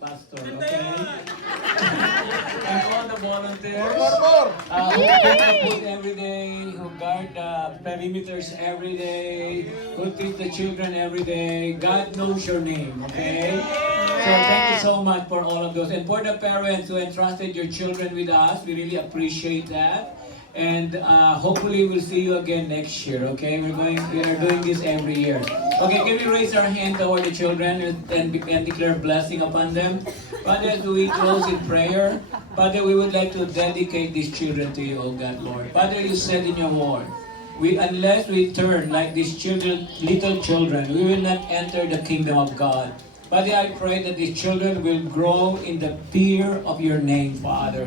pastor, okay? And all the volunteers More. who cook the food every day, who guard the perimeters every day, who teach the children every day. God knows your name, okay? So thank you so much for all of those. And for the parents who entrusted your children with us, we really appreciate that. And hopefully we'll see you again next year, okay? We are doing this every year. Okay, can we raise our hand toward the children and declare blessing upon them? Father, as we close in prayer, Father, we would like to dedicate these children to you, oh God, Lord. Father, you said in your word, unless we turn like these children, little children, we will not enter the kingdom of God. Father, I pray that these children will grow in the fear of your name, Father.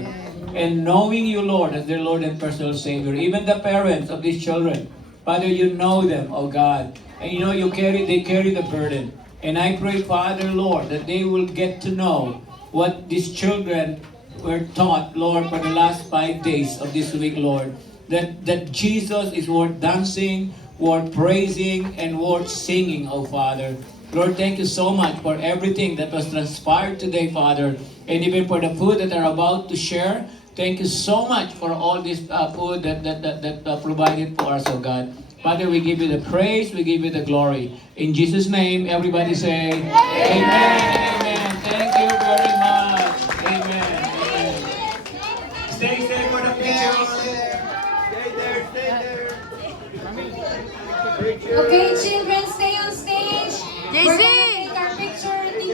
And knowing you, Lord, as their Lord and personal Savior. Even the parents of these children, Father, you know them, oh God. And you know they carry the burden. And I pray, Father, Lord, that they will get to know what these children were taught, Lord, for the last 5 days of this week, Lord. That Jesus is worth dancing, worth praising, and worth singing, oh Father. Lord, thank you so much for everything that was transpired today, Father, and even for the food that are about to share. Thank you so much for all this food that provided for us, oh God. Father, we give you the praise, we give you the glory. In Jesus' name, everybody say, Amen, Amen. Thank you very much. Amen, Amen. Stay safe for the future. Okay, children, stay on stage. JC!